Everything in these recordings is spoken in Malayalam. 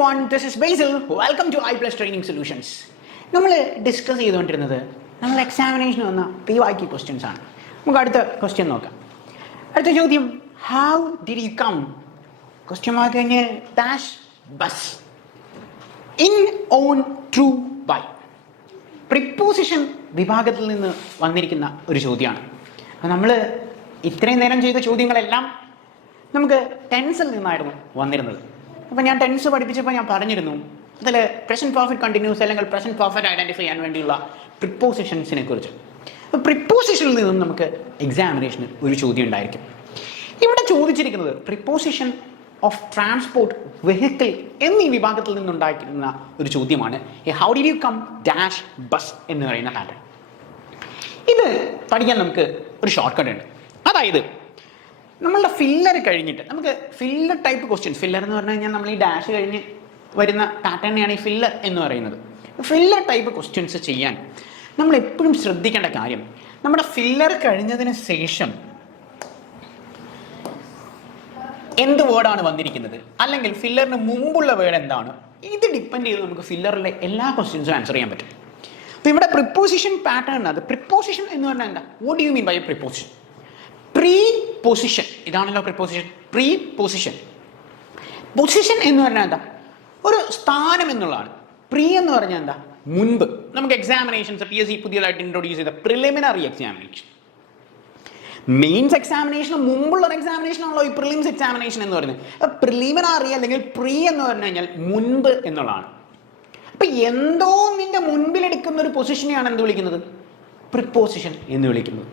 everyone, this is Basil. Welcome to I Plus Training Solutions. നമ്മൾ ഡിസ്കസ് ചെയ്തുകൊണ്ടിരുന്നത് നമ്മൾ എക്സാമിനേഷന് വന്ന PYQ ക്വസ്റ്റ്യൻസ് ആണ്. നമുക്ക് അടുത്ത ക്വസ്റ്റ്യൻ നോക്കാം. അടുത്ത ചോദ്യം, how did you come question mark കഴിഞ്ഞ് dash bus in on through by. Preposition വിഭാഗത്തിൽ നിന്ന് വന്നിരിക്കുന്ന ഒരു ചോദ്യമാണ്. അപ്പോൾ നമ്മൾ ഇത്രയും നേരം ചെയ്ത ചോദ്യങ്ങളെല്ലാം നമുക്ക് ടെൻസിൽ നിന്നായിരുന്നു വന്നിരുന്നത്. അപ്പോൾ ഞാൻ ടെൻസ് പഠിപ്പിച്ചപ്പോൾ ഞാൻ പറഞ്ഞിരുന്നു അതിൽ പ്രസൻറ്റ് പെർഫെക്റ്റ് കണ്ടിന്യൂസ് അല്ലെങ്കിൽ പ്രസൻറ്റ് പെർഫെക്റ്റ് ഐഡൻറ്റിഫൈ ചെയ്യാൻ വേണ്ടിയുള്ള പ്രിപ്പോസിഷൻസിനെ കുറിച്ച്. അപ്പോൾ പ്രിപ്പോസിഷനിൽ നിന്നും നമുക്ക് എക്സാമിനേഷന് ഒരു ചോദ്യം ഉണ്ടായിരിക്കും. ഇവിടെ ചോദിച്ചിരിക്കുന്നത് പ്രിപ്പോസിഷൻ ഓഫ് ട്രാൻസ്പോർട്ട് വെഹിക്കിൾ എന്നീ വിഭാഗത്തിൽ നിന്നുണ്ടായിരിക്കുന്ന ഒരു ചോദ്യമാണ്. How did you come dash bus എന്ന് പറയുന്ന പാറ്റേൺ. ഇത് പഠിക്കാൻ നമുക്ക് ഒരു ഷോർട്ട് കട്ട് ഉണ്ട്. അതായത് നമ്മളുടെ ഫില്ലർ കഴിഞ്ഞിട്ട് നമുക്ക് ഫില്ലർ ടൈപ്പ് ക്വസ്റ്റ്യൻസ്, ഫില്ലർ എന്ന് പറഞ്ഞു കഴിഞ്ഞാൽ നമ്മൾ ഈ ഡാഷ് കഴിഞ്ഞ് വരുന്ന പാറ്റേണിനെയാണ് ഈ ഫില്ലർ എന്ന് പറയുന്നത്. ഫില്ലർ ടൈപ്പ് ക്വസ്റ്റ്യൻസ് ചെയ്യാൻ നമ്മൾ എപ്പോഴും ശ്രദ്ധിക്കേണ്ട കാര്യം, നമ്മുടെ ഫില്ലർ കഴിഞ്ഞതിന് ശേഷം എന്ത് വേർഡാണ് വന്നിരിക്കുന്നത് അല്ലെങ്കിൽ ഫില്ലറിന് മുമ്പുള്ള വേർഡ് എന്താണ്, ഇത് ഡിപ്പെൻഡ് ചെയ്ത് നമുക്ക് ഫില്ലറിലെ എല്ലാ ക്വസ്റ്റ്യൻസും ആൻസർ ചെയ്യാൻ പറ്റും. അപ്പോൾ ഇവിടെ പ്രിപ്പോസിഷൻ പാറ്റേൺ, അത് പ്രിപ്പോസിഷൻ എന്ന് പറഞ്ഞാൽ എന്താ, what do you mean by preposition? Pre position, ഇതാണല്ലോ പ്രിപ്പോസിഷൻ. പ്രീ പൊസിഷൻ, പൊസിഷൻ എന്ന് പറഞ്ഞാൽ എന്താ, ഒരു സ്ഥാനം എന്നുള്ളതാണ്. പ്രീ എന്ന് പറഞ്ഞാൽ എന്താ, മുൻപ്. നമുക്ക് എക്സാമിനേഷൻസ് PSC പുതിയതായിട്ട് ഇൻട്രൊഡ്യൂസ് ചെയ്ത പ്രിലിമിനറി എക്സാമിനേഷൻ, മെയിൻസ് എക്സാമിനേഷന് മുമ്പുള്ള ഒരു എക്സാമിനേഷൻ ആണല്ലോ ഈ പ്രിലിംസ് എക്സാമിനേഷൻ എന്ന് പറയുന്നത്. പ്രിലിമിനറി അല്ലെങ്കിൽ പ്രീ എന്ന് പറഞ്ഞു കഴിഞ്ഞാൽ മുൻപ് എന്നുള്ളതാണ്. അപ്പൊ എന്തോ നിന്റെ മുൻപിലെടുക്കുന്ന ഒരു പൊസിഷനെയാണ് എന്ത് വിളിക്കുന്നത്, പ്രിപ്പോസിഷൻ എന്ന് വിളിക്കുന്നത്.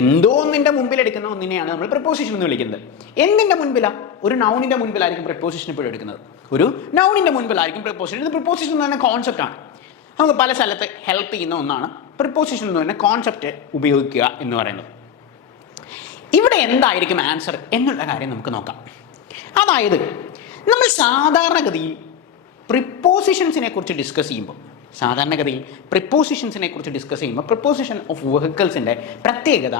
എന്തോ ഒന്നിന്റെ മുമ്പിലെടുക്കുന്ന ഒന്നിനെയാണ് നമ്മൾ പ്രിപ്പോസിഷൻ എന്ന് വിളിക്കുന്നത്. എന്തിന്റെ മുൻപിലാ? ഒരു നൗണിന്റെ മുൻപിലായിരിക്കും പ്രിപ്പോസിഷൻ എപ്പോഴും എടുക്കുന്നത്. ഒരു നൗണിന്റെ മുൻപിലായിരിക്കും പ്രിപ്പോസിഷൻ. ഇത് പ്രിപ്പോസിഷൻ എന്ന് പറഞ്ഞ കോൺസെപ്റ്റ് ആണ്. നമുക്ക് പല സ്ഥലത്ത് ഹെൽപ്പ് ചെയ്യുന്ന ഒന്നാണ് പ്രിപ്പോസിഷൻ എന്ന് പറഞ്ഞ കോൺസെപ്റ്റ് ഉപയോഗിക്കുക എന്ന് പറയുന്നത്. ഇവിടെ എന്തായിരിക്കും ആൻസർ എന്നുള്ള കാര്യം നമുക്ക് നോക്കാം. അതായത് നമ്മൾ സാധാരണഗതിയിൽ പ്രിപ്പോസിഷൻസിനെ കുറിച്ച് ഡിസ്കസ് ചെയ്യുമ്പോൾ പ്രിപ്പോസിഷൻ ഓഫ് വെഹിക്കിൾസിൻ്റെ പ്രത്യേകത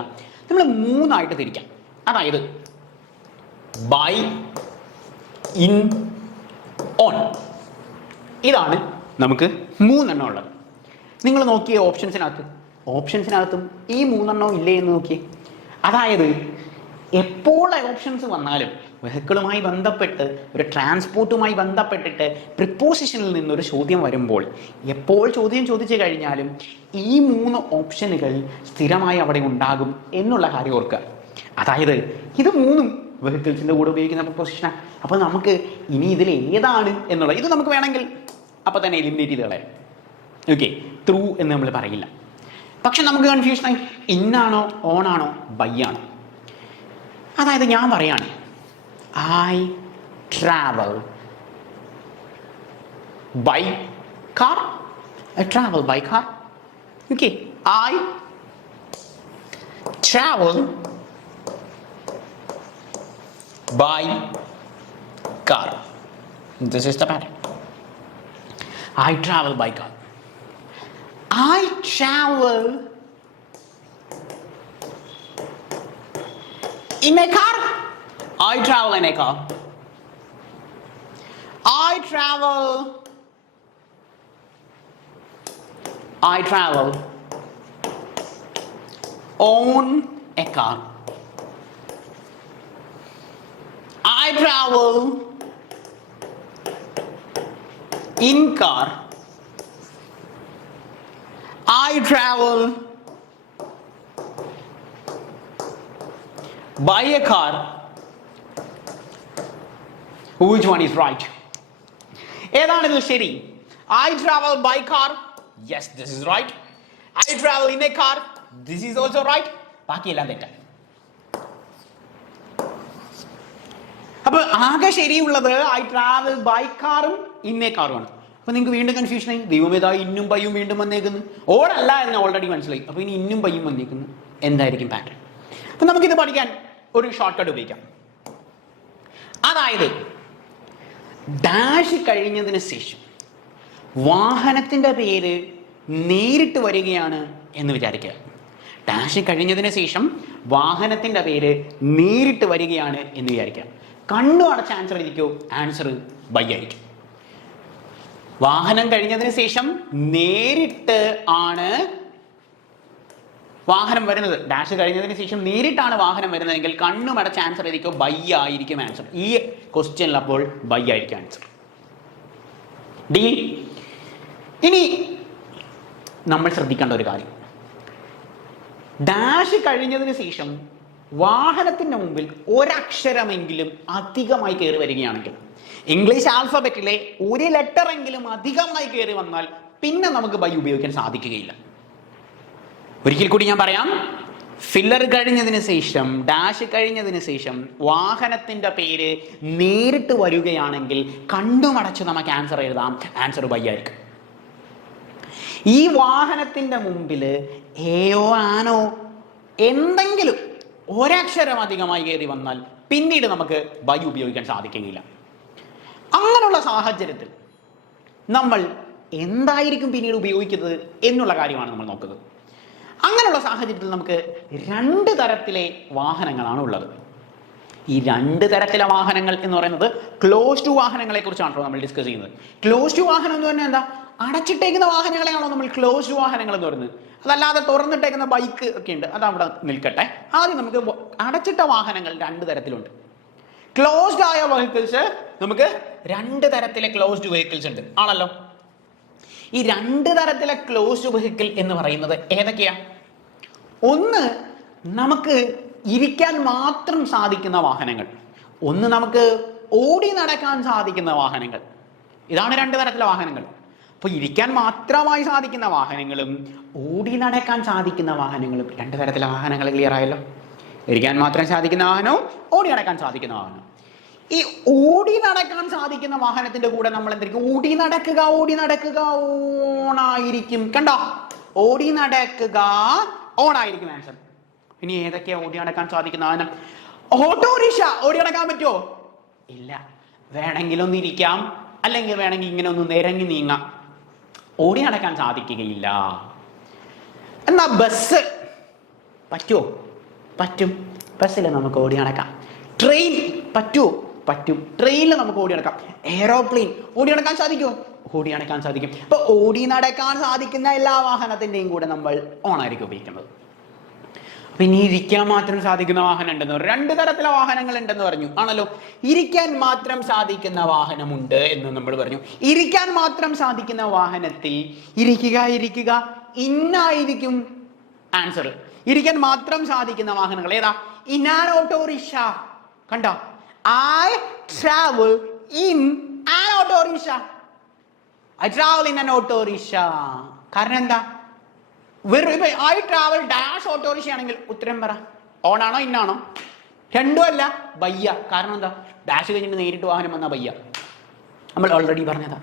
നമ്മൾ മൂന്നായിട്ട് തിരിക്കാം. അതായത് ബൈ, ഇൻ, ഓൺ. ഇതാണ് നമുക്ക് മൂന്നെണ്ണം ഉള്ളത്. നിങ്ങൾ നോക്കിയേ ഓപ്ഷൻസിനകത്തും ഈ മൂന്നെണ്ണം ഇല്ലേ എന്ന് നോക്കിയേ. അതായത് എപ്പോൾ ഓപ്ഷൻസ് വന്നാലും വെഹിക്കിളുമായി ബന്ധപ്പെട്ട്, ഒരു ട്രാൻസ്പോർട്ടുമായി ബന്ധപ്പെട്ടിട്ട് പ്രിപ്പോസിഷനിൽ നിന്നൊരു ചോദ്യം വരുമ്പോൾ, എപ്പോൾ ചോദ്യം ചോദിച്ചു കഴിഞ്ഞാലും ഈ മൂന്ന് ഓപ്ഷനുകൾ സ്ഥിരമായി അവിടെ ഉണ്ടാകും എന്നുള്ള കാര്യം ഓർക്കുക. അതായത് ഇത് മൂന്നും വെഹിക്കിൾസിൻ്റെ കൂടെ ഉപയോഗിക്കുന്ന പ്രിപ്പോസിഷനാണ്. അപ്പോൾ നമുക്ക് ഇനി ഇതിൽ ഏതാണ് എന്നുള്ളത് ഇത് നമുക്ക് വേണമെങ്കിൽ അപ്പോൾ തന്നെ എലിമിനേറ്റ് ചെയ്ത് കളയാം. ഓക്കെ, ത്രൂ എന്ന് നമ്മൾ പറയില്ല. പക്ഷെ നമുക്ക് കൺഫ്യൂഷനായി ഇന്നാണോ ഓണാണോ ബൈ ആണോ. അതായത് ഞാൻ പറയാണ് I travel by car. I travel by car. Okay, I travel by car. This is the pattern. I travel by car. I travel in a car. I travel in a car. I travel on a car. I travel in car. I travel by a car. Which one is right? ഏതാണിത് ശരി? I travel by car. Yes, this is right. I travel in a car. This is also right. ബാക്കിയെല്ലാം തെറ്റാണ്. അപ്പോൾ ആകെ ശരിയുള്ളത് I travel by കാറും in a കാറുമാണ്. അപ്പോൾ നിങ്ങൾക്ക് വീണ്ടും കൺഫ്യൂഷനായി, ദൈവമേതാ ഇന്നും പയ്യും വീണ്ടും വന്നേക്കുന്നു. ഓടല്ല എന്ന് ഓൾറെഡി മനസ്സിലായി. അപ്പോൾ ഇനി ഇന്നും പയ്യും വന്നേക്കുന്നു. എന്തായിരിക്കും പാറ്റേൺ? അപ്പോൾ നമുക്കിത് പഠിക്കാൻ ഒരു ഷോർട്ട് കട്ട് ഉപയോഗിക്കാം. അതായത് ഡാഷ് കഴിഞ്ഞതിന് ശേഷം വാഹനത്തിൻ്റെ പേര് നേരിട്ട് വരികയാണ് എന്ന് വിചാരിക്കുക. ഡാഷ് കഴിഞ്ഞതിന് ശേഷം വാഹനത്തിൻ്റെ പേര് നേരിട്ട് വരികയാണ് എന്ന് വിചാരിക്കുക. കണ്ണു അടച്ച ആൻസർ ആയിരിക്കും, ആൻസർ ബൈ ആയിരിക്കും. വാഹനം കഴിഞ്ഞതിന് ശേഷം നേരിട്ട് ആണ് വാഹനം വരുന്നത്, ഡാഷ് കഴിഞ്ഞതിന് ശേഷം നേരിട്ടാണ് വാഹനം വരുന്നതെങ്കിൽ കണ്ണുമടച്ച് ആൻസർ ചെയ്തിരിക്കും ബൈ ആയിരിക്കും ആൻസർ. ഈ ക്വസ്റ്റ്യനിൽ അപ്പോൾ ബൈ ആയിരിക്കും ആൻസർ. ഡി. ഇനി നമ്മൾ ശ്രദ്ധിക്കേണ്ട ഒരു കാര്യം, ഡാഷ് കഴിഞ്ഞതിന് ശേഷം വാഹനത്തിന്റെ മുമ്പിൽ ഒരക്ഷരമെങ്കിലും അധികമായി കയറി വരികയാണെങ്കിൽ, ഇംഗ്ലീഷ് ആൽഫബറ്റിലെ ഒരു ലെറ്റർ എങ്കിലും അധികമായി കയറി വന്നാൽ പിന്നെ നമുക്ക് ബൈ ഉപയോഗിക്കാൻ സാധിക്കുകയില്ല. ഒരിക്കൽ കൂടി ഞാൻ പറയാം, ഫില്ലർ കഴിഞ്ഞതിന് ശേഷം ഡാഷ് കഴിഞ്ഞതിന് ശേഷം വാഹനത്തിന്റെ പേര് നേരിട്ട് വരികയാണെങ്കിൽ കണ്ണുമടച്ച് നമുക്ക് ആൻസർ എഴുതാം, ആൻസർ ബൈ ആയിരിക്കും. ഈ വാഹനത്തിന്റെ മുമ്പിൽ എയോ ആനോ എന്തെങ്കിലും ഒരക്ഷരം അധികമായി കയറി വന്നാൽ പിന്നീട് നമുക്ക് ബൈ ഉപയോഗിക്കാൻ സാധിക്കുകയില്ല. അങ്ങനെയുള്ള സാഹചര്യത്തിൽ നമ്മൾ എന്തായിരിക്കും പിന്നീട് ഉപയോഗിക്കുന്നത് എന്നുള്ള കാര്യമാണ് നമ്മൾ നോക്കുന്നത്. അങ്ങനെയുള്ള സാഹചര്യത്തിൽ നമുക്ക് രണ്ട് തരത്തിലെ വാഹനങ്ങളാണ് ഉള്ളത്. ഈ രണ്ട് തരത്തിലെ വാഹനങ്ങൾ എന്ന് പറയുന്നത് ക്ലോസ്ഡ് വാഹനങ്ങളെ കുറിച്ചാണല്ലോ നമ്മൾ ഡിസ്കസ് ചെയ്യുന്നത്. ക്ലോസ്ഡ് വാഹനം എന്ന് പറഞ്ഞാൽ എന്താ? അടച്ചിട്ടേക്കുന്ന വാഹനങ്ങളെയാണോ നമ്മൾ ക്ലോസ്ഡ് വാഹനങ്ങൾ എന്ന് പറയുന്നത്. അതല്ലാതെ തുറന്നിട്ടേക്കുന്ന ബൈക്ക് ഒക്കെ ഉണ്ട്, അത് അവിടെ നിൽക്കട്ടെ. ആദ്യം നമുക്ക് അടച്ചിട്ട വാഹനങ്ങൾ രണ്ട് തരത്തിലുണ്ട്. ക്ലോസ്ഡ് ആയ വെഹിക്കിൾസ്, നമുക്ക് രണ്ട് തരത്തിലെ ക്ലോസ്ഡ് വെഹിക്കിൾസ് ഉണ്ട് ആണല്ലോ. ഈ രണ്ട് തരത്തിലെ ക്ലോസ്ഡ് വെഹിക്കിൾ എന്ന് പറയുന്നത് ഏതൊക്കെയാ? ഒന്ന്, നമുക്ക് ഇരിക്കാൻ മാത്രം സാധിക്കുന്ന വാഹനങ്ങൾ. ഒന്ന്, നമുക്ക് ഓടി നടക്കാൻ സാധിക്കുന്ന വാഹനങ്ങൾ. ഇതാണ് രണ്ട് തരത്തിലെ വാഹനങ്ങൾ. അപ്പൊ ഇരിക്കാൻ മാത്രമായി സാധിക്കുന്ന വാഹനങ്ങളും ഓടി നടക്കാൻ സാധിക്കുന്ന വാഹനങ്ങളും രണ്ട് തരത്തിലെ വാഹനങ്ങൾ. ക്ലിയർ ആയല്ലോ? ഇരിക്കാൻ മാത്രം സാധിക്കുന്ന വാഹനവും ഓടി നടക്കാൻ സാധിക്കുന്ന വാഹനം. ഈ ഓടി നടക്കാൻ സാധിക്കുന്ന വാഹനത്തിന്റെ കൂടെ നമ്മൾ എന്തായിരിക്കും? ഓടി നടക്കുക, ഓടി നടക്കുക, ഓണായിരിക്കും. കണ്ടോ? ഓടി നടക്കുക, ഓണായിരിക്കും ആൻസർ. ഇനി ഏതൊക്കെയാ ഓടി നടക്കാൻ സാധിക്കുന്ന വാഹനം? ഓട്ടോറിക്ഷ ഓടി നടക്കാൻ പറ്റുമോ? ഇല്ല. വേണമെങ്കിൽ ഒന്ന് ഇരിക്കാം, അല്ലെങ്കിൽ വേണമെങ്കിൽ ഇങ്ങനെ ഒന്ന് നിരങ്ങി നീങ്ങാം. ഓടി നടക്കാൻ സാധിക്കുകയില്ല. എന്നാ ബസ് പറ്റുമോ? പറ്റും. ബസ്സിൽ നമുക്ക് ഓടി നടക്കാം. ട്രെയിൻ പറ്റുമോ? പറ്റും. ട്രെയിനിൽ നമുക്ക് ഓടി നടക്കാം. എയറോപ്ലെയിൻ ഓടി നടക്കാൻ സാധിക്കുമോ? ഓടി നടക്കാൻ സാധിക്കും. അപ്പൊ ഓടി നടക്കാൻ സാധിക്കുന്ന എല്ലാ വാഹനത്തിന്റെയും കൂടെ നമ്മൾ ഓണായിരിക്കും ഉപയോഗിക്കുന്നത്. പിന്നെ ഇരിക്കാൻ മാത്രം സാധിക്കുന്ന വാഹനം ഉണ്ടെന്ന് പറഞ്ഞു. രണ്ട് തരത്തിലെ വാഹനങ്ങൾ ഉണ്ടെന്ന് പറഞ്ഞു ആണല്ലോ. ഇരിക്കാൻ മാത്രം സാധിക്കുന്ന വാഹനമുണ്ട് എന്ന് നമ്മൾ പറഞ്ഞു. ഇരിക്കാൻ മാത്രം സാധിക്കുന്ന വാഹനത്തിൽ ഇരിക്കുക, ഇരിക്കുക, ഇന്നായിരിക്കും ആൻസർ. ഇരിക്കാൻ മാത്രം സാധിക്കുന്ന വാഹനങ്ങൾ ഏതാ? In an auto rickshaw. കണ്ടോ? I travel in an autorickshaw. I travel in an autorickshaw. കാരണം എന്താ? I travel dash ഓട്ടോറിക്ഷ ആണെങ്കിൽ ഉത്തരം പറ. ഓണാണോ ഇന്നാണോ? രണ്ടും അല്ല, ബയ്യ. കാരണം എന്താ? ഡാഷ് കഴിഞ്ഞിട്ട് നേരിട്ട് വാഹനം വന്ന ബയ്യ. നമ്മൾ ഓൾറെഡി പറഞ്ഞതാ.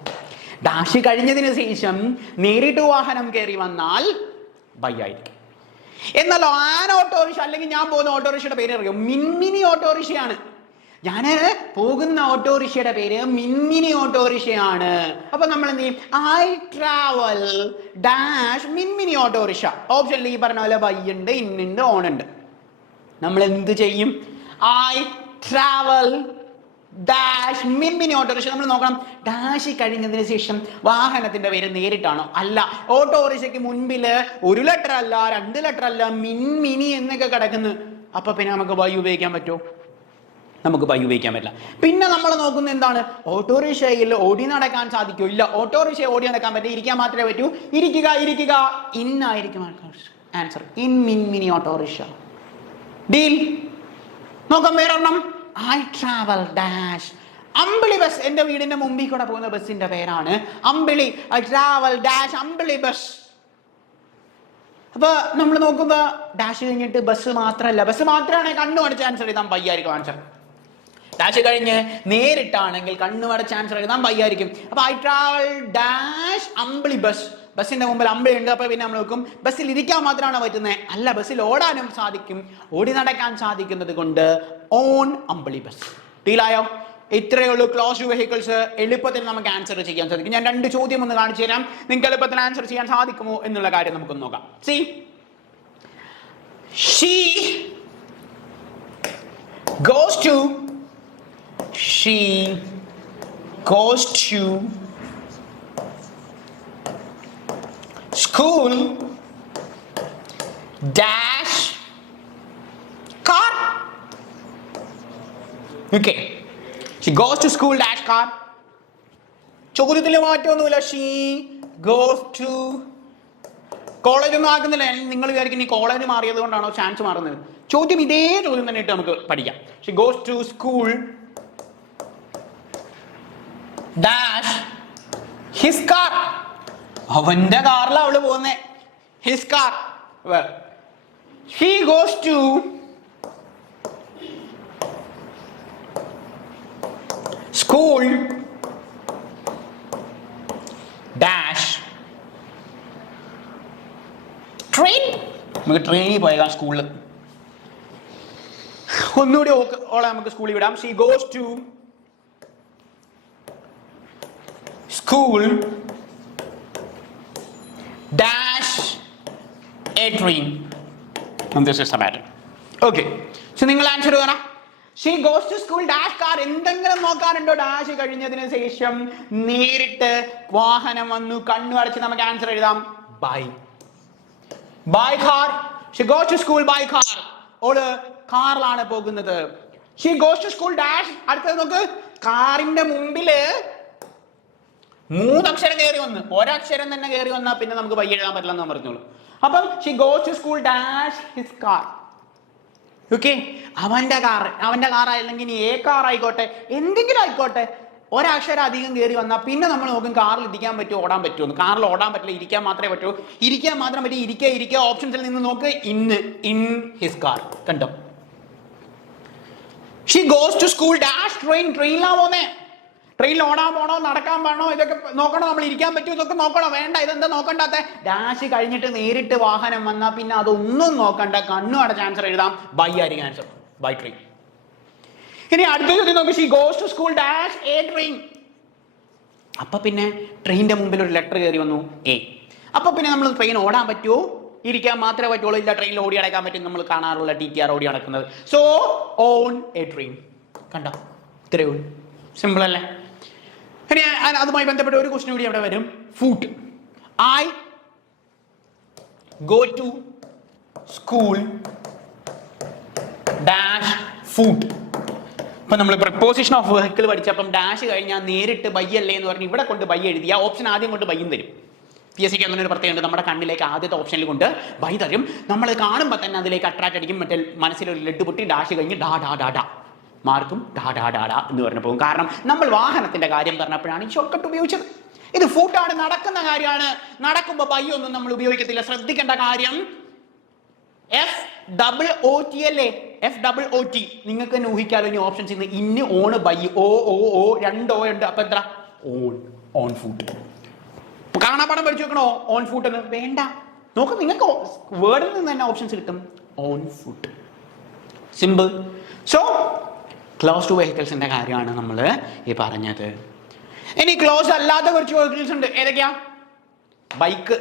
ഡാഷ് കഴിഞ്ഞതിന് ശേഷം നേരിട്ട് വാഹനം കയറി വന്നാൽ ബയ്യ ആയിരിക്കും. എന്നാലോ ആൻ ഓട്ടോറിക്ഷ, അല്ലെങ്കിൽ ഞാൻ പോകുന്ന ഓട്ടോറിക്ഷയുടെ പേര് അറിയോ? മിൻമിനി ഓട്ടോറിക്ഷയാണ്. ഞാൻ പോകുന്ന ഓട്ടോറിക്ഷയുടെ പേര് മിൻമിനി ഓട്ടോറിക്ഷയാണ്. അപ്പൊ നമ്മൾ എന്ത് ചെയ്യും? ഐ ട്രാവൽ ഡാഷ് മിൻമിനി ഓട്ടോറിക്ഷ. ഓപ്ഷനിൽ ഈ പറഞ്ഞ പോലെ ബൈ ഉണ്ട്, ഇന്നുണ്ട്, ഓണുണ്ട്. നമ്മൾ എന്ത് ചെയ്യും? ഐ ട്രാവൽ ഡാഷ് മിൻമിനി ഓട്ടോറിക്ഷ. നമ്മൾ നോക്കണം, ഡാഷ് കഴിഞ്ഞതിന് ശേഷം വാഹനത്തിന്റെ പേര് നേരിട്ടാണോ? അല്ല. ഓട്ടോറിക്ഷയ്ക്ക് മുൻപിൽ ഒരു ലെറ്റർ അല്ല, രണ്ട് ലെറ്റർ അല്ല, മിൻമിനി എന്നൊക്കെ കിടക്കുന്നു. അപ്പൊ പിന്നെ നമുക്ക് ബൈ ഉപയോഗിക്കാൻ പറ്റുമോ? നമുക്ക് ബൈ ഉപയോഗിക്കാൻ പറ്റില്ല. പിന്നെ നമ്മൾ നോക്കുന്നത് എന്താണ്? ഓട്ടോറിക്ഷയിൽ ഓടി നടക്കാൻ സാധിക്കോ? ഇല്ല. ഓട്ടോറിക്ഷ ഓടി നടക്കാൻ പറ്റും, ഇരിക്കാൻ മാത്രമേ പറ്റൂ. ഇരിക്കുക, ഇരിക്കുക, ഇന്നായിരിക്കും answer. In Minmini autorickshaw. Deal. നോക്കാം വേറൊരെണ്ണം. I travel dash Ambili bus. എന്റെ വീടിന്റെ മുമ്പിൽ കൂടെ പോകുന്ന ബസ്സിന്റെ പേരാണ് Ambili. I travel dash Ambili bus. അപ്പൊ നമ്മൾ നോക്കുമ്പോ ഡാഷ് കഴിഞ്ഞിട്ട് ബസ് മാത്രമല്ല, ബസ് മാത്രമാണെങ്കിൽ കണ്ണു അടച്ച് ആൻസർ ചെയ്താൽ ബൈ ആയിരിക്കും ആൻസർ. ഡാഷ് കഴിഞ്ഞ് നേരിട്ടാണെങ്കിൽ കണ്ണു അടച്ച് ആൻസർ എഴുതാൻ ബൈ ആയിരിക്കും. അപ്പൊ I travel dash Ambili bus. ബസ്സിന്റെ മുമ്പിൽ അമ്പിളി ഉണ്ട്. അപ്പൊ പിന്നെ നമ്മൾ നോക്കും, ബസ്സിൽ ഇരിക്കാൻ മാത്രമാണ് പറ്റുന്നത്? അല്ല, ബസ്സിൽ ഓടാനും സാധിക്കും, ഓടി നടക്കാൻ സാധിക്കുന്നത് കൊണ്ട് ഓൺ അമ്പിളി ബസ്. ഡീലായോ? ഇത്രയേ ഉള്ളൂ ക്ലോസ്ഡ് വെഹിക്കിൾസ്. എളുപ്പത്തിൽ നമുക്ക് ആൻസർ ചെയ്യാൻ സാധിക്കും. ഞാൻ രണ്ട് ചോദ്യം ഒന്ന് കാണിച്ചു തരാം. നിങ്ങൾക്ക് എളുപ്പത്തിൽ ആൻസർ ചെയ്യാൻ സാധിക്കുമോ എന്നുള്ള കാര്യം നമുക്കൊന്ന് നോക്കാം. C, she goes to school dash car. Okay, she goes to school dash car. ചോദ്യത്തിൽ മാറ്റമൊന്നുമില്ല. ഷീ ഗോസ് ടു കോളേജ് ഒന്നും ആക്കുന്നില്ല. നിങ്ങൾ വിചാരിക്കും ഈ കോളേജ് മാറിയത് കൊണ്ടാണോ ചാൻസ് മാറുന്നത്? ചോദ്യം ഇതേ ചോദ്യം തന്നെ ഇട്ട് നമുക്ക് പഠിക്കാം. She goes to school dash his car. അവന്റെ കാറിലാണ് അവള് പോകുന്നേ. His car. She goes to school dash train. നമുക്ക് ട്രെയിനിൽ പോയേക്കാം സ്കൂളിൽ. ഒന്നുകൂടി ഓളെ നമുക്ക് സ്കൂളിൽ വിടാം. She goes to school dash a train. This is the matter. Okay. So നിങ്ങൾ ആൻസർ പറ. She goes to school dash car. എന്തെങ്കിലും നോക്കാനുണ്ടോ? ഡാഷ് കഴിഞ്ഞതിന് ശേഷം നേരിട്ട് വാഹനം വന്നു. കണ്ണു അടച്ച് നമുക്ക് ആൻസർ എഴുതാം. By car. She goes to school by car. ഓള് കാറിലാണ് പോകുന്നത്. She goes to school dash. അടുത്തത് നോക്ക്. കാറിന്റെ മുമ്പില് 3 അക്ഷരം കയറി വന്ന്, ഒരക്ഷരം തന്നെ കയറി വന്നാൽ പിന്നെ നമുക്ക് ബൈ എഴുതാൻ പറ്റില്ല എന്ന് പറഞ്ഞോളൂ. അപ്പം she goes to school dash his car. Okay, അവന്റെ കാർ അല്ലെങ്കിൽ എ കാർ ആയിക്കോട്ടെ, എന്തെങ്കിലും ആയിക്കോട്ടെ, ഒരക്ഷരം അധികം കയറി വന്നാൽ പിന്നെ നമ്മൾ നോക്കും കാറിൽ ഇരിക്കാൻ പറ്റുമോ, ഓടാൻ പറ്റുമോ. കാറിൽ ഓടാൻ പറ്റില്ല, ഇരിക്കാൻ മാത്രമേ പറ്റൂ. ഇരിക്കാൻ മാത്രം പറ്റും. ഇരിക്കുക ഓപ്ഷൻസിൽ നിന്ന് നോക്ക്. In his car. കണ്ടോ? She goes to school dash train. ട്രെയിനിലാണ് പോന്നേ. ട്രെയിനിൽ ഓടാൻ പോണോ, നടക്കാൻ പോണോ, ഇതൊക്കെ നോക്കണോ? നമ്മൾ ഇരിക്കാൻ പറ്റുമോ, ഇതൊക്കെ നോക്കണോ? വേണ്ട. ഇതെന്താ നോക്കണ്ടാത്ത? ഡാഷ് കഴിഞ്ഞിട്ട് നേരിട്ട് വാഹനം വന്നാൽ പിന്നെ അതൊന്നും നോക്കണ്ട. കണ്ണു അടച്ച ആൻസർ എഴുതാം. ബൈ ആയിരിക്കും ആൻസർ. By train. ഇനി അടുത്ത ചോദ്യം നോക്ക്. She goes to school dash a train. അപ്പൊ പിന്നെ ട്രെയിനിന്റെ മുമ്പിൽ ഒരു ലെറ്റർ കയറി വന്നു, എ. അപ്പൊ പിന്നെ നമ്മൾ ട്രെയിൻ ഓടാൻ പറ്റുമോ? ഇരിക്കാൻ മാത്രമേ പറ്റുള്ളൂ. ഇല്ല, ട്രെയിനിൽ ഓടി അടക്കാൻ പറ്റും. നമ്മൾ കാണാറുള്ള TTR ഓടി നടക്കുന്നത്. So on A train. കണ്ടോ? ഇത്രയേ ഉള്ളൂ. സിമ്പിൾ അല്ലേ? ഇനി അതുമായി ബന്ധപ്പെട്ട ഒരു ക്വസ്റ്റ്യൻ കൂടി അവിടെ വരും. Foot. I go to school dash foot. ഇപ്പൊ നമ്മൾ പ്രപ്പോസിഷൻ ഓഫ് വെഹിക്കിൾ പഠിച്ചപ്പം ഡാഷ് കഴിഞ്ഞാൽ നേരിട്ട് ബൈ അല്ലേ എന്ന് പറഞ്ഞ് ഇവിടെ കൊണ്ട് ബൈ എഴുതി. ആ ഓപ്ഷൻ ആദ്യം കൊണ്ട് ബൈയും തരും. PSC അങ്ങനെ ഒരു പ്രത്യേകത ഉണ്ട്. നമ്മുടെ കണ്ണിലേക്ക് ആദ്യത്തെ ഓപ്ഷനിൽ കൊണ്ട് ബൈ തരും. നമ്മൾ കാണുമ്പോൾ തന്നെ അതിലേക്ക് അട്രാക്ട് അടിക്കും. മറ്റേ മനസ്സിലൊരു ലഡ് പൊട്ടി ഡാഷ് കഴിഞ്ഞ് ഡാ ഡാ ഡാ ഡാ മാർക്കും ഡാ ഡാ ഡാ ഡാ എന്ന് പറഞ്ഞു പോകും. കാരണം നമ്മൾ വാഹനത്തിന്റെ കാര്യം പറഞ്ഞപ്പോഴാണ് ഈ ഷോർട്ട് കട്ട് ഉപയോഗിച്ചത്. ഇത് ഫൂട്ടാണ്, നടക്കുന്ന കാര്യമാണ്. നടക്കുമ്പോൾ ബൈ ഒന്നും നമ്മൾ ഉപയോഗിക്കത്തില്ല. ശ്രദ്ധിക്കേണ്ട കാര്യം FOOT അല്ലേ? FOOT. നിങ്ങൾക്ക് തന്നെ ഊഹിക്കാലോ. ഇനി ഓപ്ഷൻസ് ഇന്ന് ഇന്ന് ഓണ് ബൈ ഓ 2 O ഉണ്ട്. അപ്പൊ എത്ര? On foot. കാണാപ്പാടം പഠിച്ചു വെക്കണോ ഓൺ ഫൂട്ട് എന്ന്? വേണ്ട. നോക്ക്, നിങ്ങൾക്ക് വേർഡിൽ നിന്ന് തന്നെ ഓപ്ഷൻസ് കിട്ടും. On foot. Simple. So close to വെഹിക്കിൾസിന്റെ കാര്യമാണ് നമ്മൾ ഈ പറഞ്ഞത്. ഇനി ക്ലോസ് അല്ലാത്ത കുറച്ച് വെഹിക്കിൾസ് ഉണ്ട്. ഏതൊക്കെയാ? Bike,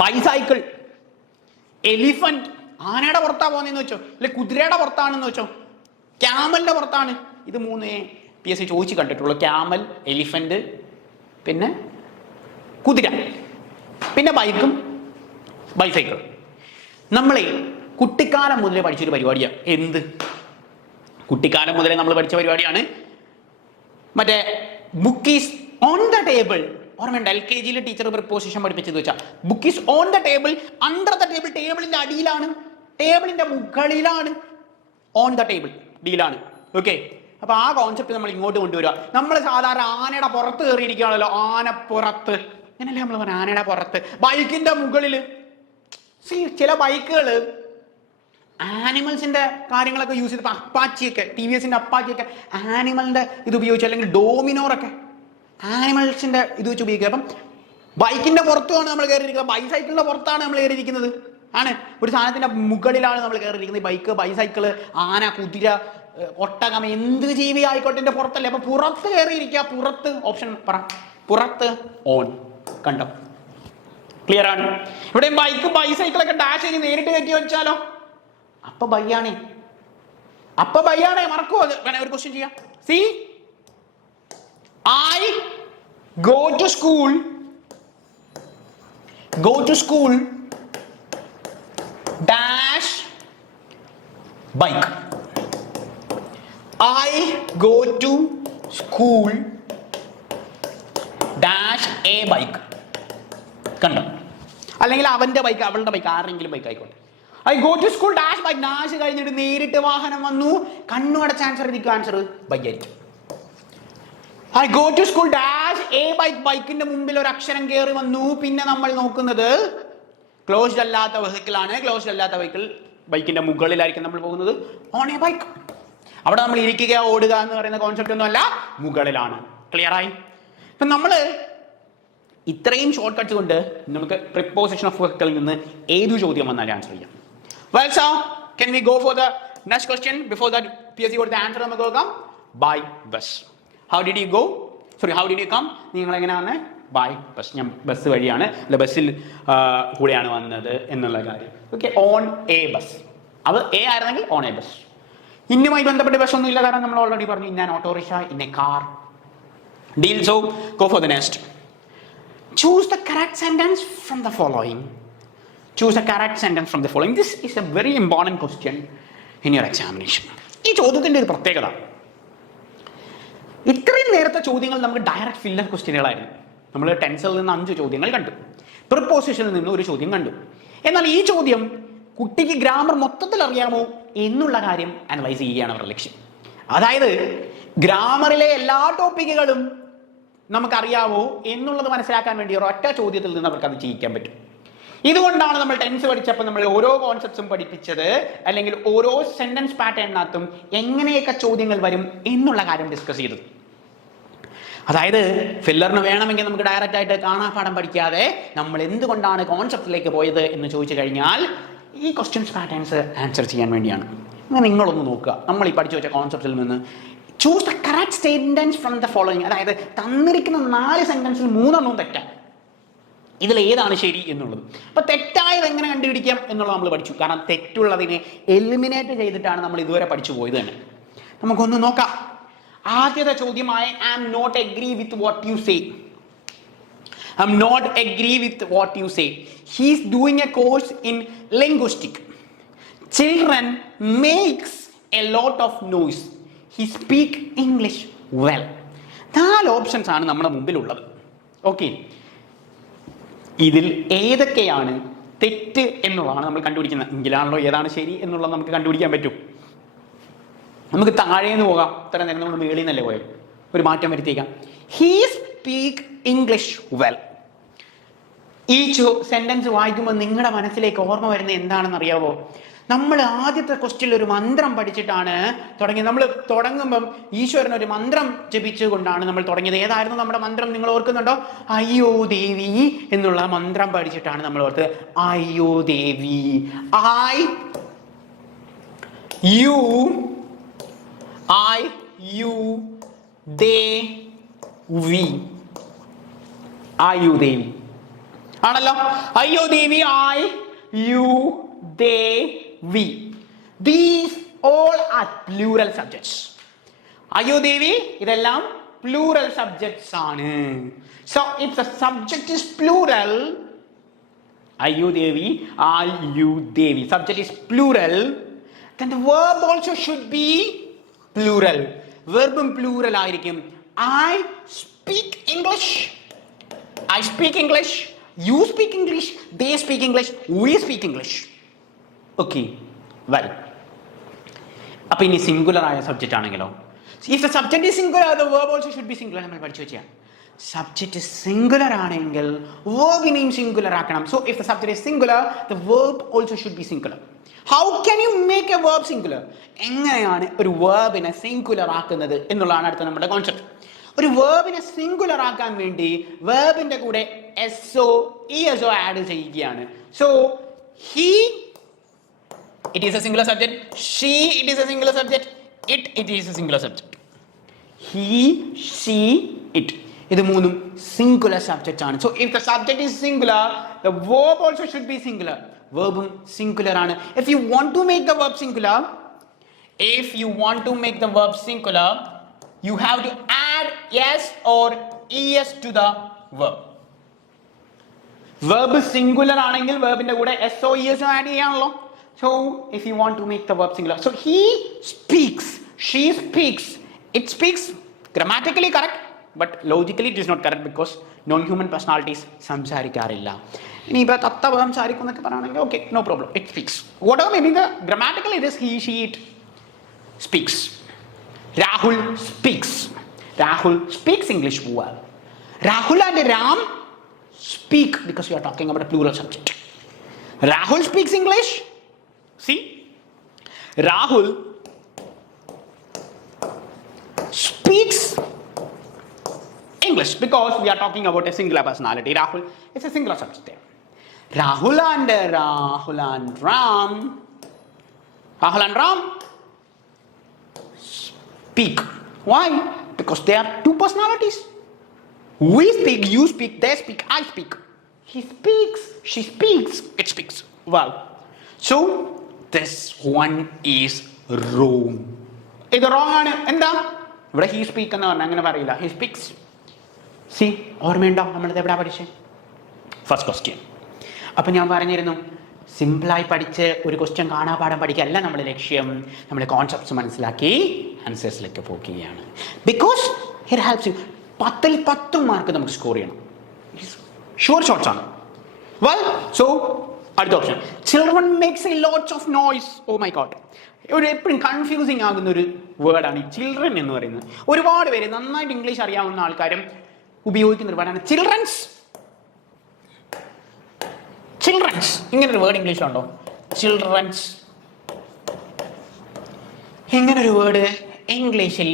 bicycle, elephant. ആനയുടെ പുറത്താ പോകുന്നതെന്ന് വെച്ചോ, അല്ലെ കുതിരയുടെ പുറത്താണെന്ന് വെച്ചോ, ക്യാമലിന്റെ പുറത്താണ്. ഇത് 3 PSC ചോദിച്ച് കണ്ടിട്ടുള്ളൂ. ക്യാമൽ, എലിഫന്റ്, പിന്നെ കുതിര, പിന്നെ ബൈക്കും ബൈസൈക്കിൾ. നമ്മളെ കുട്ടിക്കാലം മുതലേ പഠിച്ചൊരു പരിപാടിയാണ്. എന്ത്? കുട്ടിക്കാലം മുതലേ നമ്മൾ പഠിച്ച പരിപാടിയാണ് മറ്റേ book is on the table. ഓർമ്മയുണ്ട്? LKG ടീച്ചർ പ്രിപ്പോസിഷൻ പഠിപ്പിച്ചത് വെച്ചാൽ book is on the table, under the table. ടേബിളിന്റെ അടിയിലാണ്, ടേബിളിന്റെ മുകളിലാണ്. ഓൺ ദ ടേബിൾ ഡീലാണ്. ഓക്കെ, അപ്പൊ ആ കോൺസെപ്റ്റ് നമ്മൾ ഇങ്ങോട്ട് കൊണ്ടുവരിക. നമ്മൾ സാധാരണ ആനയുടെ പുറത്ത് കയറിയിരിക്കുകയാണല്ലോ. ആനപ്പുറത്ത് അങ്ങനല്ലേ നമ്മൾ പറഞ്ഞ? ആനയുടെ പുറത്ത്, ബൈക്കിന്റെ മുകളിൽ. ചില ബൈക്കുകൾ ആനിമൽസിന്റെ കാര്യങ്ങളൊക്കെ യൂസ് ചെയ്ത്, അപ്പാച്ചിയൊക്കെ, TVSന്റെ അപ്പാച്ചിയൊക്കെ ആനിമലിന്റെ ഇത് ഉപയോഗിച്ച്, അല്ലെങ്കിൽ ഡോമിനോറൊക്കെ ആനിമൽസിന്റെ ഇത് വെച്ച് ഉപയോഗിക്കുക. അപ്പം ബൈക്കിന്റെ പുറത്തുമാണ് നമ്മൾ കയറിയിരിക്കുന്നത്, ബൈസൈക്കിളിന്റെ പുറത്താണ് നമ്മൾ കയറിയിരിക്കുന്നത്. ആണ്, ഒരു സാധനത്തിന്റെ മുകളിലാണ് നമ്മൾ കയറിയിരിക്കുന്നത്. ബൈക്ക്, ബൈസൈക്കിള്, ആന, കുതിര, ഒട്ടകം, എന്ത് ജീവി ആയിക്കോട്ടെ പുറത്തല്ലേ. അപ്പൊ പുറത്ത് കയറിയിരിക്കുക. പുറത്ത് ഓപ്ഷൻ പറ. പുറത്ത് ഓൺ. കണ്ടോ? ക്ലിയർ ആണ്? ഇവിടെ ബൈക്ക് ബൈസൈക്കിളൊക്കെ ഡാഷ് ചെയ്ത് നേരിട്ട് കയറ്റി വെച്ചാലോ അപ്പൊ ബൈയാണേ. മറക്കുമോ? അത് വേണേ ഒരു ക്വസ്റ്റ്യൻ ചെയ്യാം. See, I go to school go to school dash bike. I go to school dash a bike. കണ്ടോ? അല്ലെങ്കിൽ അവന്റെ ബൈക്ക്, അവളുടെ ബൈക്ക്, ആരെങ്കിലും ബൈക്ക് ആയിക്കോട്ടെ. I go to school dash bike. Dash കഴിഞ്ഞിട്ട് നേരിട്ട് വാഹനം വന്നു, കണ്ണു അടച്ച ആൻസർ ഇരിക്കും. ആൻസർ ബൈക്ക് ആയിരിക്കും. I go to school dash a bike. ബൈക്കിന്റെ മുമ്പിൽ ഒരു അക്ഷരം കയറി വന്നു. പിന്നെ നമ്മൾ നോക്കുന്നത് ക്ലോസ്ഡ് അല്ലാത്ത വെഹിക്കിൾ ആണ്. ക്ലോസ്ഡ് അല്ലാത്ത വെഹിക്കിൾ ബൈക്കിന്റെ മുകളിലായിരിക്കും നമ്മൾ പോകുന്നത്. On A bike. അവിടെ നമ്മൾ ഇരിക്കുക, ഓടുക എന്ന് പറയുന്ന കോൺസെപ്റ്റ് ഒന്നും അല്ല, മുകളിലാണ്. ക്ലിയർ ആയി? ഇപ്പൊ നമ്മള് ഇത്രയും ഷോർട്ട് കട്ട്സ് കൊണ്ട് നമുക്ക് പ്രിപ്പോസിഷൻ ഓഫ് വെഹിക്കിളിൽ നിന്ന് ഏതു ചോദ്യം വന്നാലും ആൻസർ ചെയ്യാം. Well, so can we go for the next question? Before that, PSC got the answer നമുക്ക് നോക്കാം. By bus. How did you go? Sorry, how did you come? നിങ്ങൾ എങ്ങനെ വന്നേ? By bus. ഞാൻ ബസ് വഴിയാണ്, അല്ല ബസ്സിൽ കൂടെയാണ് വന്നത് എന്നുള്ള കാര്യം. Okay, on a bus. അത് എ ആയിരുന്നെങ്കിൽ ഓൺ എ ബസ്. ഇന്നുമായി ബന്ധപ്പെട്ട ബസ് ഒന്നും ഇല്ല, കാരണം നമ്മൾ ഓൾറെഡി പറഞ്ഞു in an auto rickshaw, in a car. Deal. So go for the next. Choose the correct sentence from the following. Choose the correct sentence from the following. This is a very important question in your examination. ഈ ചോദ്യത്തിൻ്റെ ഒരു പ്രത്യേകത, ഇത്രയും നേരത്തെ ചോദ്യങ്ങൾ നമുക്ക് ഡയറക്റ്റ് ഫില്ലർ ക്വസ്റ്റ്യനുകളായിരുന്നു. നമ്മൾ ടെൻസിൽ നിന്ന് 5 ചോദ്യങ്ങൾ കണ്ടു, പ്രിപ്പോസിഷനിൽ നിന്ന് ഒരു ചോദ്യം കണ്ടു. എന്നാൽ ഈ ചോദ്യം കുട്ടിക്ക് ഗ്രാമർ മൊത്തത്തിൽ അറിയാമോ എന്നുള്ള കാര്യം അനലൈസ് ചെയ്യുകയാണ് അവരുടെ ലക്ഷ്യം. അതായത് ഗ്രാമറിലെ എല്ലാ ടോപ്പിക്കുകളും നമുക്കറിയാവോ എന്നുള്ളത് മനസ്സിലാക്കാൻ വേണ്ടി ഒരൊറ്റ ചോദ്യത്തിൽ നിന്ന് അവർക്ക് അത് ചെയ്യിക്കാൻ പറ്റും. ഇതുകൊണ്ടാണ് നമ്മൾ ടെൻസ് പഠിച്ചപ്പോൾ നമ്മൾ ഓരോ കോൺസെപ്റ്റ്സും പഠിപ്പിച്ചത്, അല്ലെങ്കിൽ ഓരോ സെന്റൻസ് പാറ്റേണിനകത്തും എങ്ങനെയൊക്കെ ചോദ്യങ്ങൾ വരും എന്നുള്ള കാര്യം ഡിസ്കസ് ചെയ്തത്. അതായത് ഫില്ലറിന് വേണമെങ്കിൽ നമുക്ക് ഡയറക്റ്റ് ആയിട്ട് കാണാപ്പാഠം പഠിക്കാതെ നമ്മൾ എന്തുകൊണ്ടാണ് കോൺസെപ്റ്റിലേക്ക് പോയത് എന്ന് ചോദിച്ചു കഴിഞ്ഞാൽ ഈ ക്വസ്റ്റ്യൻസ് പാറ്റേൺസ് ആൻസർ ചെയ്യാൻ വേണ്ടിയാണ്. അങ്ങനെ നിങ്ങളൊന്ന് നോക്കുക, നമ്മൾ ഈ പഠിച്ചു വെച്ച കോൺസെപ്റ്റിൽ നിന്ന് choose the correct statements from the following. അതായത് തന്നിരിക്കുന്ന 4 സെന്റൻസിൽ 3 എണ്ണവും തെറ്റാണ്. ഇതിൽ ഏതാണ് ശരി എന്നുള്ളത്. അപ്പൊ തെറ്റായത് എങ്ങനെ കണ്ടുപിടിക്കാം എന്നുള്ളത് നമ്മൾ പഠിച്ചു. കാരണം തെറ്റുള്ളതിനെ എലിമിനേറ്റ് ചെയ്തിട്ടാണ് നമ്മൾ ഇതുവരെ പഠിച്ചു പോയത് തന്നെ. നമുക്കൊന്ന് നോക്കാം. ആദ്യത്തെ ചോദ്യമായ I am not agree with what you say. I am not agree with what you say. He is doing a course in linguistic. Children makes a lot of noise. He speak English well. 4 options ആണ് നമ്മുടെ മുമ്പിലുള്ളത്. ഓക്കെ, ഇതിൽ ഏതൊക്കെയാണ് തെറ്റ് എന്നുള്ളതാണ് നമ്മൾ കണ്ടുപിടിക്കുന്നത്. എങ്കിലാണല്ലോ ഏതാണ് ശരി എന്നുള്ളത് നമുക്ക് കണ്ടുപിടിക്കാൻ പറ്റും. നമുക്ക് താഴേന്ന് പോകാം. ഇത്ര നേരം നമ്മൾ മേളിൽ നിന്നല്ലേ പോയത്, ഒരു മാറ്റം വരുത്തിയേക്കാം. He speak English well. ഈ സെന്റൻസ് വായിക്കുമ്പോൾ നിങ്ങളുടെ മനസ്സിലേക്ക് ഓർമ്മ വരുന്നത് എന്താണെന്ന് അറിയാവോ? നമ്മൾ ആദ്യത്തെ ക്വസ്റ്റ്യനിൽ ഒരു മന്ത്രം പഠിച്ചിട്ടാണ് തുടങ്ങിയത്. നമ്മൾ തുടങ്ങുമ്പം ഈശ്വരൻ ഒരു മന്ത്രം ജപിച്ചുകൊണ്ടാണ് നമ്മൾ തുടങ്ങിയത്. ഏതായിരുന്നു നമ്മുടെ മന്ത്രം? നിങ്ങൾ ഓർക്കുന്നുണ്ടോ? അയ്യോ ദേവി എന്നുള്ള മന്ത്രം പഠിച്ചിട്ടാണ് നമ്മൾ ഓർത്തത്. അയ്യോ ദേവി. I you they we. അയ്യോ ദേവി ആണല്ലോ. അയ്യോ ദേവി, I you they we. These all are plural subjects. Ayo Devi, ഇതെല്ലാം plural subjects ആണ്. So if the subject is plural, Ayo Devi, Ayu Devi, subject is plural, then the verb also should be plural. Verbum plural ആയിരിക്കും. I speak English. I speak English. You speak English. They speak English. We speak English. Okay, well. അപ്പൊ ഇനി സിംഗുലർ ആയ സബ്ജക്റ്റ് ആണെങ്കിലോ? If the subject is singular, the verb also should be singular. നമ്മൾ പഠിച്ചു വെച്ചാൽ സബ്ജക്റ്റ് സിംഗുലർ ആണെങ്കിൽ വെർബിനെയും സിംഗുലർ ആക്കണം. So if the subject is singular, the verb also should be singular. How can you make A verb singular? എങ്ങനെയാണ് ഒരു വെർബിനെ സിംഗുലർ ആക്കുന്നത് എന്നുള്ളതാണ് അടുത്ത നമ്മുടെ കോൺസെപ്റ്റ്. ഒരു വെർബിനെ സിംഗുലർ ആക്കാൻ വേണ്ടി വെർബിന്റെ കൂടെ എസ്ഒ ഇഎസ്ഒ ആഡ് ചെയ്യുകയാണ്. So he, it is a singular subject. She, it is a singular subject. It is a singular subject. He, she, it. ഇത് മൂന്നും singular subject ആണ്. So if the subject is singular, the verb also should be singular. Verbum singular ആണ്. If you want to make the verb singular, you have to add s or es to the verb. Verb singular ആണെങ്കിൽ വെർബിന്റെ കൂടെ SOES ആഡ് ചെയ്യാണല്ലോ. So if you want to make the verb singular, so he speaks, she speaks, it speaks, grammatically correct, but logically it is not correct because non-human personalities സംസാരിക്കാറില്ല. ഇനിയിപ്പോൾ തത്ത സംസാരിക്കും എന്നൊക്കെ പറയുകയാണെങ്കിൽ okay, no problem, it speaks. whatever maybe the grammatical it is, he, she, it speaks. Rahul speaks. Rahul speaks English well. Rahul and Ram speak because we are talking about a plural subject. Rahul speaks English. See, Rahul speaks English because we are talking about a singular personality. Rahul is a singular subject there. Rahul and Ram speak. Why? Because they are two personalities. We speak, you speak, they speak, I speak. He speaks, she speaks, it speaks. Well, so this one is wrong. ഇത് wrong ആണ്. എന്താ ഇവിടെ he speak എന്ന് പറഞ്ഞാൽ അങ്ങനെ പറയില്ല. He speaks. See, ഓർമ്മയുണ്ടോ നമ്മളിത് എവിടെ പഠിച്ചേ? First question. അപ്പം ഞാൻ പറഞ്ഞിരുന്നു, സിമ്പിളായി പഠിച്ച് ഒരു ക്വസ്റ്റ്യൻ കാണാപാഠം പഠിക്കുകയല്ല നമ്മുടെ ലക്ഷ്യം. നമ്മുടെ കോൺസെപ്റ്റ്സ് മനസ്സിലാക്കി ആൻസേഴ്സിലേക്ക് പോകുകയാണ്. Because it helps you. 10ൽ 10 മാർക്ക് നമുക്ക് സ്കോർ ചെയ്യണം. ഷുവർ ഷോട്ട്സ് ആണ്. വെൽ, സോ അടുത്ത option, children makes a lots of noise. Oh my god, ഒരു എപ്പോഴും കൺഫ്യൂസിങ് ആകുന്ന ഒരു വേർഡാണ് ഈ ചിൽഡ്രൻ എന്ന് പറയുന്നത്. ഒരുപാട് പേര് നന്നായിട്ട് ഇംഗ്ലീഷ് അറിയാവുന്ന ആൾക്കാരും ഉപയോഗിക്കുന്ന ഒരു വേർഡാണ് ചിൽഡ്രൻസ്. ചിൽഡ്രൻസ് ഇങ്ങനൊരു വേർഡ് ഇംഗ്ലീഷിലുണ്ടോ? ചിൽഡ്രൻസ് ഇങ്ങനൊരു വേർഡ് ഇംഗ്ലീഷിൽ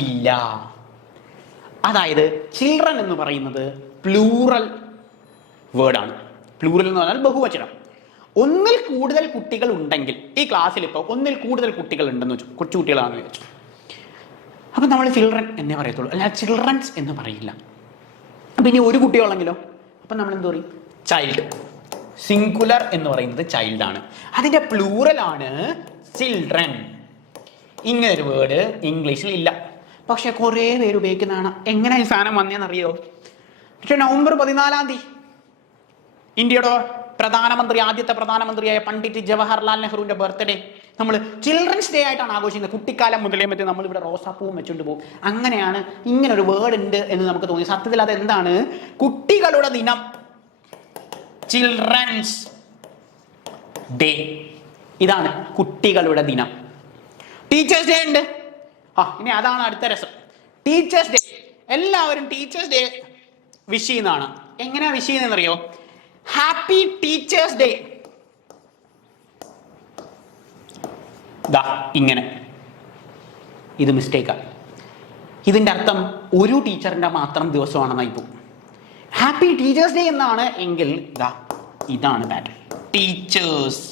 ഇല്ല. അതായത് ചിൽഡ്രൻ എന്ന് പറയുന്നത് പ്ലൂറൽ വേർഡാണ്. പ്ലൂറൽ എന്ന് പറഞ്ഞാൽ ബഹുവചനം. ഒന്നിൽ കൂടുതൽ കുട്ടികൾ ഉണ്ടെങ്കിൽ, ഈ ക്ലാസ്സിൽ ഇപ്പോൾ ഒന്നിൽ കൂടുതൽ കുട്ടികൾ ഉണ്ടെന്ന് വെച്ചു, കൊച്ചു കുട്ടികളാണെന്ന് വെച്ചു, അപ്പം നമ്മൾ ചിൽഡ്രൻ എന്നേ പറയത്തുള്ളൂ, അല്ല ചിൽഡ്രൻസ് എന്ന് പറയില്ല. അപ്പം ഇനി ഒരു കുട്ടിയുള്ളെങ്കിലോ, അപ്പം നമ്മൾ എന്ത് പറയും? ചൈൽഡ്. സിംഗുലർ എന്ന് പറയുന്നത് ചൈൽഡാണ്, അതിൻ്റെ പ്ലൂറലാണ് ചിൽഡ്രൻ. ഇങ്ങനൊരു വേർഡ് ഇംഗ്ലീഷിൽ ഇല്ല, പക്ഷെ കുറേ പേര് ഉപയോഗിക്കുന്നതാണ്. എങ്ങനെ ഈ സാധനം വന്നതെന്നറിയോ? പക്ഷെ നവംബർ 14 ഇന്ത്യയുടെ പ്രധാനമന്ത്രി, ആദ്യത്തെ പ്രധാനമന്ത്രിയായ പണ്ഡിറ്റ് ജവഹർലാൽ നെഹ്റുവിൻ്റെ ബർത്ത്ഡേ നമ്മൾ ചിൽഡ്രൻസ് ഡേ ആയിട്ടാണ് ആഘോഷിക്കുന്നത്. കുട്ടിക്കാലം മുതലേ മറ്റേ നമ്മളിവിടെ റോസാപ്പൂവും വെച്ചുകൊണ്ട് പോകും. അങ്ങനെയാണ് ഇങ്ങനൊരു വേർഡ് ഉണ്ട് എന്ന് നമുക്ക് തോന്നി. സത്യത്തിൽ അതെന്താണ്? കുട്ടികളുടെ ദിനം, ചിൽഡ്രൻസ് ഡേ. ഇതാണ് കുട്ടികളുടെ ദിനം. ടീച്ചേഴ്സ് ഡേ ഉണ്ട്. ഇനി അതാണ് അടുത്ത രസം. ടീച്ചേഴ്സ് ഡേ, എല്ലാവരും ടീച്ചേഴ്സ് ഡേ വിഷ് ചെയ്യുന്നതാണ്. എങ്ങനെയാ വിഷ് ചെയ്യുന്നതെന്നറിയോ? Happy teachers day. ദാ ഇങ്ങനെ. ഇത് മിസ്റ്റേക്കാണ്. ഇതിൻ്റെ അർത്ഥം ഒരു ടീച്ചറിൻ്റെ മാത്രം ദിവസമാണെന്നായി പോകും. ഹാപ്പി ടീച്ചേഴ്സ് ഡേ എന്നാണ് എങ്കിൽ ദാ ഇതാണ് പാറ്റേൺ. ടീച്ചേഴ്സ്,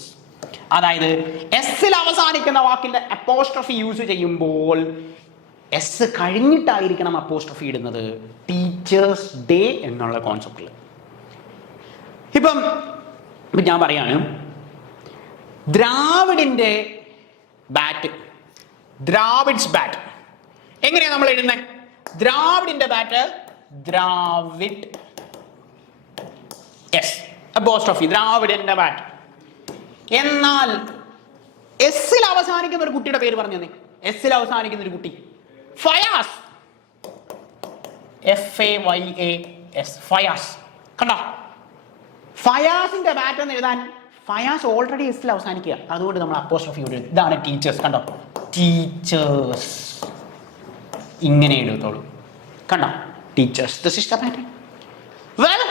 അതായത് എസ്സിൽ അവസാനിക്കുന്ന വാക്കിന്റെ അപ്പോസ്ട്രോഫി യൂസ് ചെയ്യുമ്പോൾ എസ് കഴിഞ്ഞിട്ടായിരിക്കണം അപ്പോസ്ട്രോഫി ഇടുന്നത്. ടീച്ചേഴ്സ് ഡേ എന്നുള്ള കോൺസെപ്റ്റിൽ. ഇപ്പം ഞാൻ പറയാണ്, ദ്രാവിഡിന്റെ ബാറ്റ്, ദ്രാവിഡ്സ് ബാറ്റ്. എങ്ങനെയാ നമ്മൾ എഴുതുന്നത്? ദ്രാവിഡിന്റെ ബാറ്റ്, ദ്രാവിഡ്, എസ് അപ്പോസ്ട്രോഫി, ദ്രാവിഡിന്റെ ബാറ്റ്. എന്നാൽ എസ്സിൽ അവസാനിക്കുന്ന ഒരു കുട്ടിയുടെ പേര് പറഞ്ഞു തന്നെ. എസ്സിൽ അവസാനിക്കുന്ന ഒരു കുട്ടി, ഫയാസ്, FAYAS, ഫയാസ്. കണ്ടോ? ഫയാസിന്റെ ബാറ്റ് എന്ന് എഴുതാൻ ഫയാസ് ഓൾറെഡി എസ്സിൽ അവസാനിക്കുക, അതുകൊണ്ട് നമ്മൾ അപ്പോസ്ട്രോഫി എഴുതും. ഇതാണ് ടീച്ചേഴ്സ്. കണ്ടോ? ടീച്ചേഴ്സ് ഇങ്ങനെ എഴുതത്തോളൂ. കണ്ടോ? Teachers. This is the pattern. Well,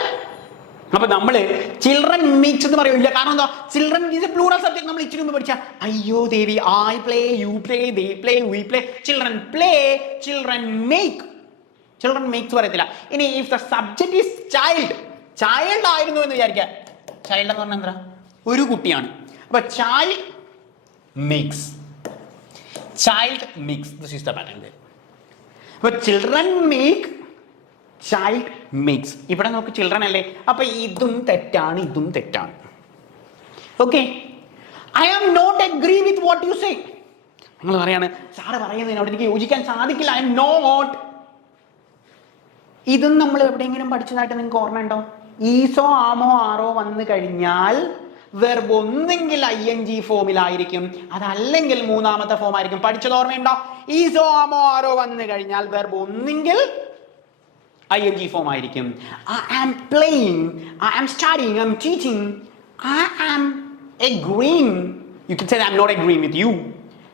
അപ്പൊ നമ്മള് ചിൽഡ്രൻ മേക്സ് എന്ന് പറയില്ല. കാരണം എന്താ? Children is a plural subject. നമ്മൾ ഇച്ചിരി മുമ്പ് പഠിച്ച അയ്യോ ദേവി, I play, you play, they play, we play. Children play, children make. Children makes പറയത്തില്ല. ഇനി if the subject is child, child ആയിരുന്നു എന്ന് വിചാരിക്കുക. ചൈൽഡ് എന്ന് പറഞ്ഞാൽ എന്താ? ഒരു കുട്ടിയാണ്. അപ്പൊ child makes, child makes. This is the pattern. അപ്പൊ ചിൽഡ്രൻ മേക്ക്, ചൈൽഡ് മേക്സ്. ഇവിടെ നോക്ക്, ചിൽഡ്രൻ അല്ലേ? അപ്പൊ ഇതും തെറ്റാണ്, ഇതും തെറ്റാണ്. Okay, I am not agree with what you say. നിങ്ങൾ പറയാണ്, സാറ് പറയുന്നതിനോട് എനിക്ക് യോജിക്കാൻ സാധിക്കില്ല, ഐ എം നോട്ട്. ഇതും നമ്മൾ എവിടെയെങ്കിലും പഠിച്ചതായിട്ട് നിങ്ങൾക്ക് ഓർമ്മയുണ്ടോ? ഈസോ ആമോ ആറോ വന്നു കഴിഞ്ഞാൽ വെർബ് ഒന്നെങ്കിൽ ING ഫോമിലായിരിക്കും, അതല്ലെങ്കിൽ മൂന്നാമത്തെ ഫോം ആയിരിക്കും. പഠിച്ചത് ഓർമ്മയുണ്ടോ? ഈസോ ആമോ ആറോ വന്നു കഴിഞ്ഞാൽ വെർബ് ഒന്നെങ്കിൽ ING ഫോം ആയിരിക്കും. I am playing, I am studying, I am teaching, I am agreeing. You can say I'm not agreeing with you.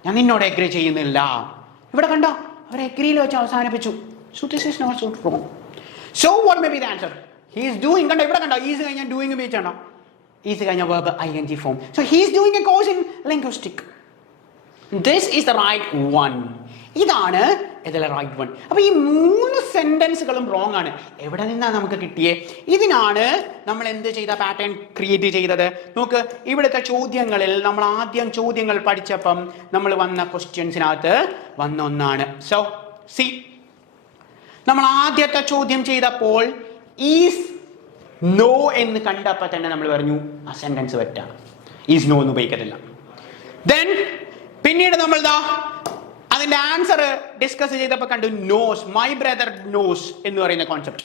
ഞാൻ നിന്നോട് എഗ്രി ചെയ്യുന്നില്ല. ഇവിടെ കണ്ടോ, അവർ എഗ്രിയിൽ വെച്ച് അവസാനിപ്പിച്ചു. So this is not so wrong. So what may be the answer? He is doing, കണ്ടോ ഇവിടെ കണ്ടോ, ഈസ് കഴിഞ്ഞാൽ ഡൂയിങ് ഉപയോഗിച്ചാണോ, ഈസ് കഴിഞ്ഞാൽ verb ING form. So he is doing a course in linguistic. This is the right one. ഇതാണ് ഇതിലെ റൈറ്റ് വൺ. അപ്പൊ ഈ 3 സെന്റൻസുകളും റോങ് ആണ്. എവിടെ നിന്നാണ് നമുക്ക് കിട്ടിയേ? ഇതിനാണ് നമ്മൾ എന്ത് ചെയ്ത പാറ്റേൺ ക്രിയേറ്റ് ചെയ്തത്. നോക്ക്, ഇവിടുത്തെ ചോദ്യങ്ങളിൽ നമ്മൾ ആദ്യം ചോദ്യങ്ങൾ പഠിച്ചപ്പം നമ്മൾ വന്ന ക്വസ്റ്റ്യൻസിനകത്ത് വന്ന ഒന്നാണ്. സോ സി, നമ്മൾ ആദ്യത്തെ ചോദ്യം ചെയ്തപ്പോൾ ഈസ് നോ എന്ന് കണ്ടപ്പോൾ തന്നെ നമ്മൾ പറഞ്ഞു ആ സെന്റൻസ് തെറ്റാണ്, ഈസ് നോ എന്ന് ഉപയോഗിക്കത്തില്ല. ദെൻ പിന്നീട് നമ്മൾ അതിന്റെ ആൻസർ ഡിസ്കസ് ചെയ്തപ്പോൾ കണ്ടു നോസ്, മൈ ബ്രദർ നോസ് എന്ന് പറയുന്ന concept.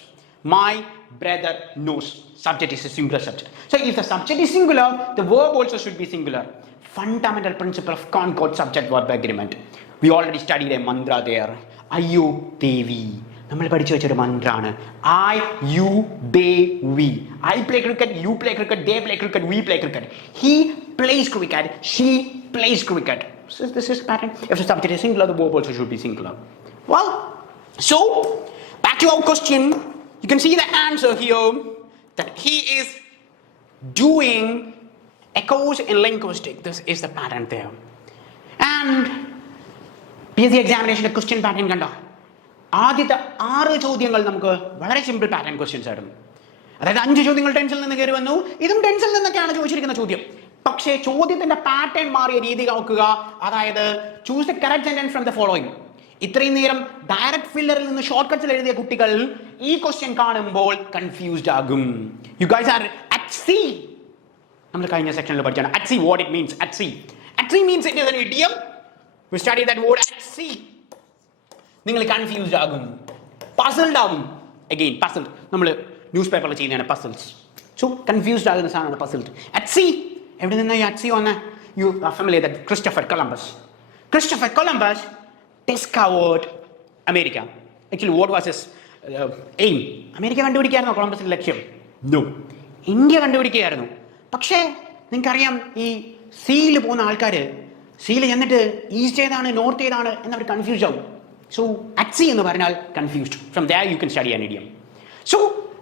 My brother knows, subject is a singular subject. So if the subject is singular, the verb also should be singular. Fundamental principle of Concord subject verb agreement. We already studied a mantra there. അയ്യോ ദേവി, നമ്മൾ പഠിച്ചു വെച്ചൊരു മന്ത്രാണ്. I, you, they, we. I play cricket, you play cricket, they play cricket, we play cricket. He plays cricket, she plays cricket. So this is pattern. If the subject is singular, the verb also should be singular. Well, so back to our question. You can see the answer here, that he is doing a course in linguistics. This is the pattern there. And PSC examination question pattern കണ്ടോ, ആദ്യത്തെ 6 ചോദ്യങ്ങൾ നമുക്ക് വളരെ സിമ്പിൾ പാറ്റേൺ ക്വസ്റ്റ്യൻസ് ആയിരുന്നു. അതായത് 5 ചോദ്യങ്ങൾ ടെൻസിൽ നിന്ന് കയറി വന്നു, ഇതും ടെൻസിൽ നിന്നൊക്കെയാണ് ചോദിച്ചിരിക്കുന്ന ചോദ്യം. പക്ഷേ ചോദ്യത്തിന്റെ പാറ്റേൺ മാറിയ രീതി നോക്കുക. അതായത് choose the correct sentence from the following. ഇത്രയും നേരം ഡയറക്റ്റ് ഫില്ലറിൽ നിന്ന് ഷോർട്ട് കട്ട്സിൽ എഴുതിയ കുട്ടികൾ ഈ ക്വസ്റ്റ്യൻ കാണുമ്പോൾ കൺഫ്യൂസ്ഡ് ആകും. You guys are at sea. നമ്മൾ കഴിഞ്ഞ സെക്ഷനിൽ പഠിച്ചാണ് at sea, what it means. At sea, at sea means it is an idiom. We study that word at sea. നിങ്ങൾ കൺഫ്യൂസ്ഡ് ആകും, പസിൽഡ് ആകും. അഗെയിൻ പസിൽഡ്, നമ്മൾ ന്യൂസ് പേപ്പറിൽ ചെയ്യുന്നതാണ് പസിൽസ്. സോ കൺഫ്യൂസ്ഡ് ആകുന്ന സാധനമാണ് പസിൽഡ്. അറ്റ് സീ, എവിടെ നിന്നാണ് ഈ അറ്റ് സീ വന്ന? You are familiar that Christopher Columbus discovered America. Actually, what was his aim? America കണ്ടുപിടിക്കായിരുന്നോ കൊളംബസിന്റെ ലക്ഷ്യം? നോ, ഇന്ത്യ കണ്ടുപിടിക്കുകയായിരുന്നു. പക്ഷേ നിങ്ങൾക്കറിയാം, ഈ സീയിൽ പോകുന്ന ആൾക്കാർ സീയിൽ ചെന്നിട്ട് ഈസ്റ്റ് ഏതാണ് നോർത്ത് ഏതാണ് എന്നവർ കൺഫ്യൂസ് ആവും. സോ അറ്റ് സീ എന്ന് പറഞ്ഞാൽ confused. From there you can study an idiom. So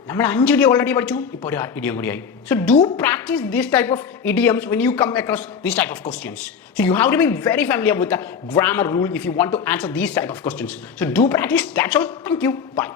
നമ്മൾ 5 ഇഡിയം ഓൾറെഡി പഠിച്ചു, ഇപ്പോൾ ഒരു ഇഡിയം കൂടിയായി. So do practice this type of idioms when you come across this type of questions. So you have to be very familiar with the grammar rule if you want to answer these type of questions. So do practice. That's all. Thank you. Bye.